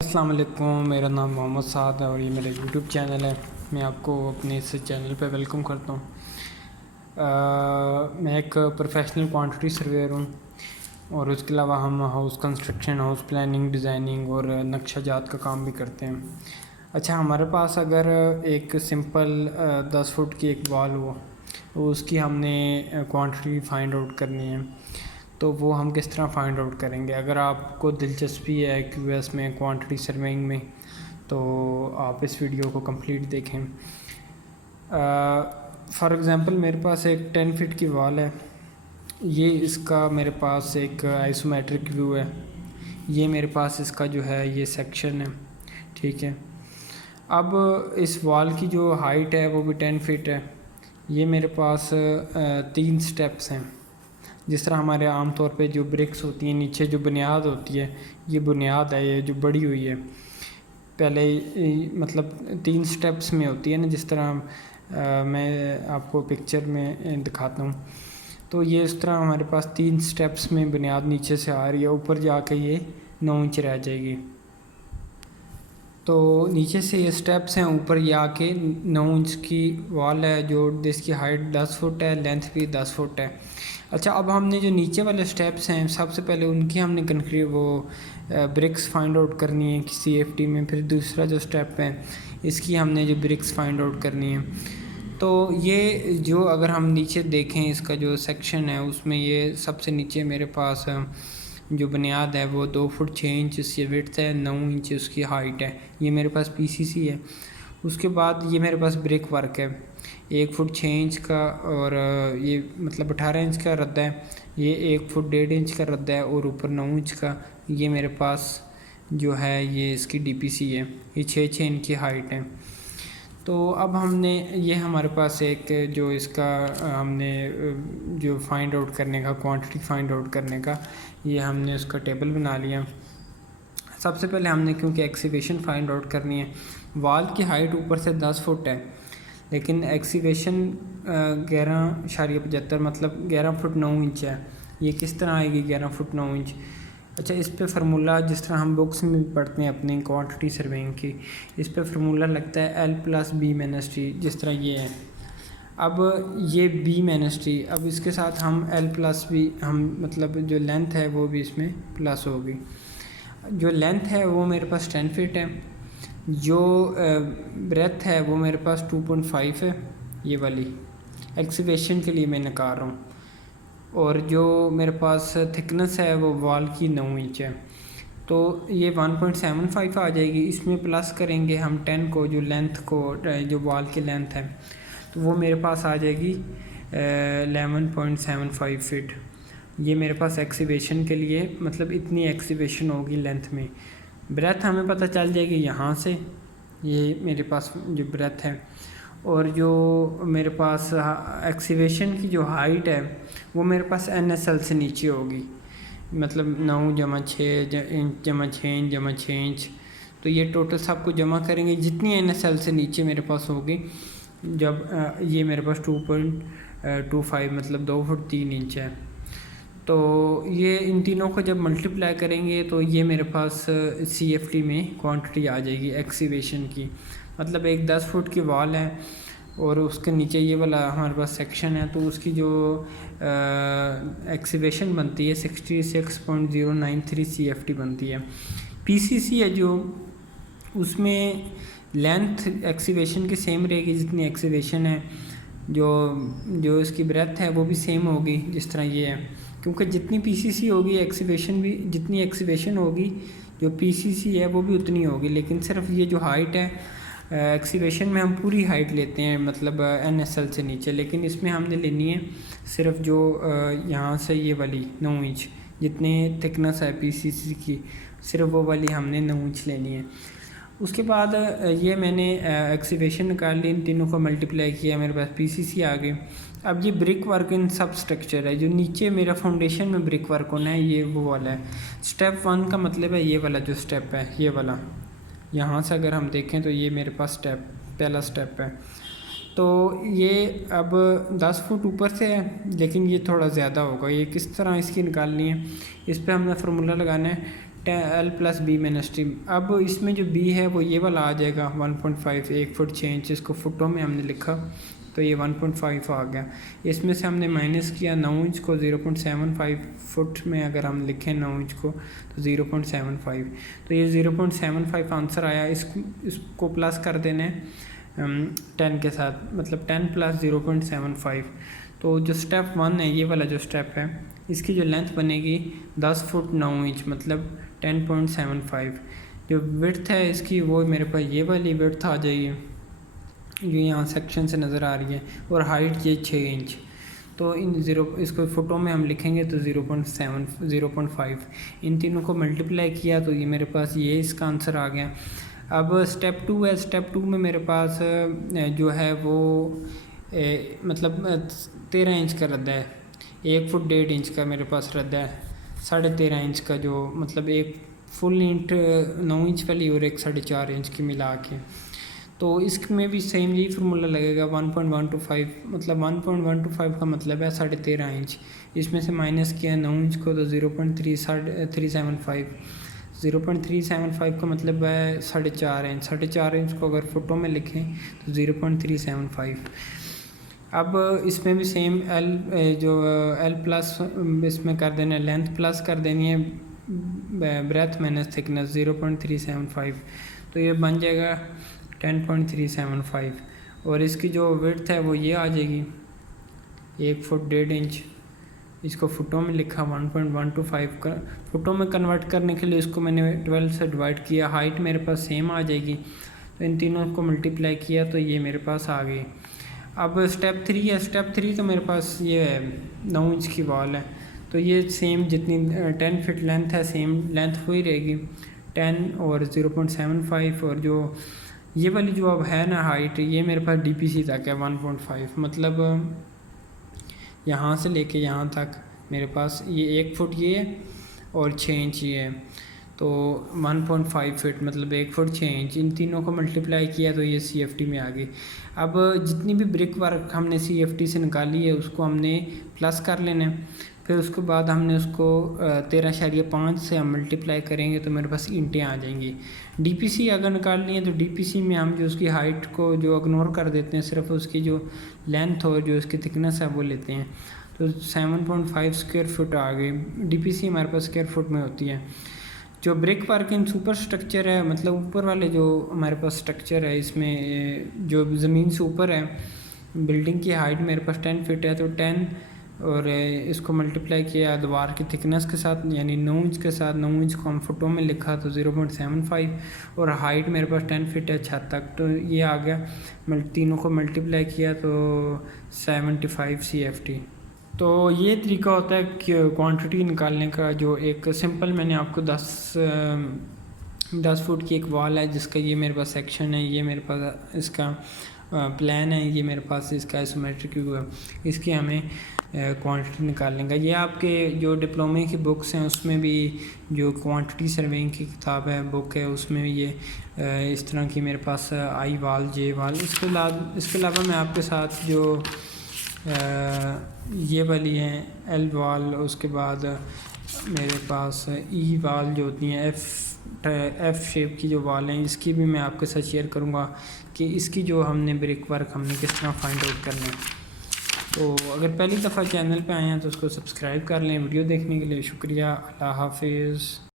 अस्सलाम वालेकुम, मेरा नाम मोहम्मद साद है और ये मेरा यूट्यूब चैनल है। मैं आपको अपने इस चैनल पे वेलकम करता हूँ। मैं एक प्रोफेशनल क्वांटिटी सर्वेयर हूँ और उसके अलावा हम house construction, house planning, designing और नक्शाजात का काम भी करते हैं। अच्छा, हमारे पास अगर एक सिंपल 10 फुट की एक वॉल हो तो उसकी हमने क्वांटिटी फाइंड आउट करनी है, तो वो हम किस तरह फाइंड आउट करेंगे। अगर आपको दिलचस्पी है क्यूएस में, क्वांटिटी सर्वेइंग में, तो आप इस वीडियो को कंप्लीट देखें। फॉर एग्ज़ाम्पल मेरे पास एक 10 फीट की वॉल है। ये इसका मेरे पास एक आइसोमेट्रिक व्यू है। ये मेरे पास इसका जो है ये सेक्शन है, ठीक है। अब इस वॉल की जो हाइट है वो भी 10 फीट है। ये मेरे पास 3 स्टेप्स हैं। जिस तरह हमारे आम तौर पे जो ब्रिक्स होती हैं, नीचे जो बुनियाद होती है, ये बुनियाद है, ये जो बड़ी हुई है, पहले मतलब 3 स्टेप्स में होती है ना, जिस तरह मैं आपको पिक्चर में दिखाता हूँ। तो ये इस तरह हमारे पास 3 स्टेप्स में बुनियाद नीचे से आ रही है, ऊपर जाके ये 9 इंच रह जाएगी। तो नीचे से ये स्टेप्स हैं, ऊपर ये आके 9 इंच की वॉल है जो जिसकी हाइट 10 फुट है, लेंथ भी 10 फुट है। अच्छा, अब हमने जो नीचे वाले स्टेप्स हैं सबसे पहले उनकी हमने कंक्रीट वो ब्रिक्स फाइंड आउट करनी है CFT में। फिर दूसरा जो स्टेप है इसकी हमने जो ब्रिक्स फाइंड आउट करनी है। तो ये जो अगर हम नीचे देखें इसका जो सेक्शन है उसमें ये सबसे नीचे मेरे पास जो बुनियाद है वो 2 फुट 6 इंच इसकी विड्थ है, 9 इंच उसकी हाइट है। ये मेरे पास PCC है। उसके बाद ये मेरे पास ब्रिक वर्क है 1 फुट 6 इंच का, और ये मतलब 18 इंच का रद्दा है। ये 1 फुट 1.5 इंच का रद्दा है और ऊपर 9 इंच का ये मेरे पास जो है ये इसकी DPC है। ये 6 इंच की हाइट है। तो अब हमने ये हमारे पास एक जो इसका हमने जो फाइंड आउट करने का, क्वांटिटी फाइंड आउट करने का, ये हमने उसका टेबल बना लिया। सबसे पहले हमने क्योंकि एक्सीवेशन फाइंड आउट करनी है, वॉल की हाइट ऊपर से 10 फुट है लेकिन एक्सीवेशन 11.75 मतलब 11 फुट 9 इंच है। ये किस तरह आएगी 11 फुट 9 इंच? अच्छा, इस पे फार्मूला जिस तरह हम बुक्स में भी पढ़ते हैं अपनी क्वांटिटी सर्वेइंग की, इस पे फार्मूला लगता है L+B-T, जिस तरह ये है। अब ये B-T, अब इसके साथ हम L+B, हम मतलब जो लेंथ है वो भी इसमें प्लस होगी। जो लेंथ है वो मेरे पास 10 फीट है, जो ब्रेथ है वो मेरे पास 2.5 है, ये वाली एक्सीवेशन के लिए मैं निकाल रहा हूँ। और जो मेरे पास थिकनेस है वो वॉल की 9 इंच है, तो ये 1.75 आ जाएगी। इसमें प्लस करेंगे हम 10 को, जो लेंथ को, जो वॉल की लेंथ है, तो वो मेरे पास आ जाएगी 11.75 फीट। ये मेरे पास एक्सीवेशन के लिए मतलब इतनी एक्सीवेशन होगी लेंथ में। ब्रेथ हमें पता चल जाएगी यहाँ से, ये मेरे पास जो ब्रेथ है। और जो मेरे पास एक्सीवेशन की जो हाइट है वो मेरे पास NSL से नीचे होगी, मतलब 9 जमा 6 इंच जमा 6 इंच जमा 6 इंच। तो ये टोटल सबको जमा करेंगे जितनी NSL से नीचे मेरे पास होगी। जब ये मेरे पास 2.25 मतलब 2 फुट 3 इंच है, तो ये इन तीनों को जब मल्टीप्लाई करेंगे तो ये मेरे पास CFT में क्वांटिटी आ जाएगी एक्सीवेशन की। मतलब एक 10 फुट की वॉल है और उसके नीचे ये वाला हमारे पास सेक्शन है, तो उसकी जो एक्सीवेशन बनती है 66.093 CFT बनती है। PCC है जो, उसमें लेंथ एक्सीवेशन की सेम रहेगी जितनी एक्सीवेशन है, जो इसकी ब्रेथ है वो भी सेम होगी जिस तरह ये है। क्योंकि जितनी PCC होगी एक्सीवेशन भी, जितनी एक्सीवेशन होगी जो PCC है वो भी उतनी होगी। लेकिन सिर्फ ये जो हाइट है एक्सीवेशन में हम पूरी हाइट लेते हैं, मतलब NSL से नीचे, लेकिन इसमें हमने लेनी है सिर्फ जो यहाँ से ये वाली 9 इंच, जितने थिकनेस है PCC की, सिर्फ वो वाली हमने 9 इंच लेनी है। उसके बाद ये मैंने एक्सीवेशन निकाल ली, इन तीनों को मल्टीप्लाई किया, मेरे पास PCC आ गई। अब ये ब्रिक वर्क इन सब स्ट्रक्चर है, जो नीचे मेरा फाउंडेशन में ब्रिक वर्क होना है, ये वो वाला है। स्टेप 1 का मतलब है ये वाला जो स्टेप है, ये वाला, यहाँ से अगर हम देखें तो ये मेरे पास पहला स्टेप है। तो ये अब 10 फुट ऊपर से है लेकिन ये थोड़ा ज़्यादा होगा। ये किस तरह इसकी निकालनी है, इस पर हमने फार्मूला लगाना है L+B-T। अब इसमें जो B है वो ये वाला आ जाएगा 1.5, 1 फुट 6 इंच। इसको फुटों में हमने लिखा तो ये 1.5 आ गया। इसमें से हमने माइनस किया 9 इंच को, 0.75 फुट में अगर हम लिखें 9 इंच को तो 0.75, तो ये 0.75 आंसर आया। इसको प्लस कर देना है 10 के साथ, मतलब 10 + 0.75। तो जो स्टेप 1 है, ये वाला जो स्टेप है, इसकी जो लेंथ बनेगी 10 फुट 9 इंच, मतलब 10.75। जो विड्थ है इसकी वो मेरे पास ये वाली विड्थ आ जाएगी जो यहाँ सेक्शन से नज़र आ रही है, और हाइट ये 6 इंच। तो इसको फुटों में हम लिखेंगे तो 0.7, 0.5, इन तीनों को मल्टीप्लाई किया तो ये मेरे पास ये इसका आंसर आ गया। अब स्टेप 2 है। स्टेप 2 में मेरे पास जो है वो मतलब 13 इंच का रद्दा है, 1 फुट 1.5 इंच का मेरे पास रद्दा है, 13.5 इंच का, जो मतलब एक फुल इंट 9 इंच वाली और एक 4.5 इंच की मिला के। तो इसमें भी सेम यही फार्मूला लगेगा 1.125, मतलब 1.125 का मतलब है 13.5 इंच। इसमें से माइनस किया 9 इंच को तो 0.375, 0.375 का मतलब है 4.5 इंच। 4.5 इंच को अगर फुटों में लिखें तो 0.375। अब इसमें भी सेम L+ इसमें कर देना है, लेंथ प्लस कर देनी है ब्रेथ माइनस थिकनेस 0.375, तो ये बन जाएगा 10.375। और इसकी जो विड्थ है वो ये आ जाएगी 1 फुट 1.5 इंच। इसको फुटों में लिखा 1.125 का, फुटों में कन्वर्ट करने के लिए इसको मैंने 12 से डिवाइड किया। हाइट मेरे पास सेम आ जाएगी, तो इन तीनों को मल्टीप्लाई किया तो ये मेरे पास आ गई। अब स्टेप 3 है। स्टेप 3 तो मेरे पास ये है 9 इंच की वॉल है, तो ये सेम जितनी 10 फीट लेंथ है सेम लेंथ वही रहेगी 10 और 0.75। और जो ये वाली जो अब है ना हाइट, ये मेरे पास DPC तक है 1.5, मतलब यहाँ से लेके यहाँ तक मेरे पास ये 1 फुट ये है और 6 इंच ये है, तो 1.5 फीट मतलब 1 फुट 6 इंच। इन तीनों को मल्टीप्लाई किया तो ये CFT में आ गई। अब जितनी भी ब्रिक वर्क हमने CFT से निकाली है उसको हमने प्लस कर लेना है। फिर उसके बाद हमने उसको 13.5 से हम मल्टीप्लाई करेंगे तो मेरे पास इंटें आ जाएंगी। DPC अगर निकालनी है तो DPC में हम जो उसकी हाइट को जो इग्नोर कर देते हैं, सिर्फ उसकी जो लेंथ और जो उसकी थिकनेस है वो लेते हैं, तो 7.5 स्क्वायर फुट आ गई। DPC हमारे पास स्क्वायर फुट में होती है। जो brick work in super structure है, मतलब ऊपर वाले जो हमारे पास स्ट्रक्चर है, इसमें जो ज़मीन से ऊपर है, बिल्डिंग की हाइट मेरे पास 10 फीट है, तो 10 और इसको मल्टीप्लाई किया दीवार की थिकनेस के साथ, यानी 9 इंच के साथ। 9 इंच को हम फुटों में लिखा तो 0.75, और हाइट मेरे पास 10 फीट है छत तक, तो ये आ गया। तीनों को मल्टीप्लाई किया तो 75 CFT। तो ये तरीका होता है कि क्वांटिटी निकालने का। जो एक सिंपल मैंने आपको 10 फुट की एक वॉल है जिसका ये मेरे पास सेक्शन है, ये मेरे पास इसका प्लान है, ये मेरे पास इसका आइसोमेट्रिक व्यू है, इसकी हमें क्वांटिटी निकालने का। ये आपके जो डिप्लोमे की बुक्स हैं उसमें भी जो क्वांटिटी सर्वेइंग की किताब है, बुक है, उसमें भी ये इस तरह की मेरे पास I वाल J वाल। इसके अलावा मैं आपके साथ जो ये वाली हैं L वाल, उसके बाद मेरे पास E वाल जो होती हैं F शेप की जो वाल हैं, इसकी भी मैं आपके साथ शेयर करूँगा कि इसकी जो हमने ब्रिक वर्क हमने किस तरह फाइंड आउट करना है। तो अगर पहली दफ़ा चैनल पे आए हैं तो उसको सब्सक्राइब कर लें। वीडियो देखने के लिए शुक्रिया। अल्लाह हाफिज़।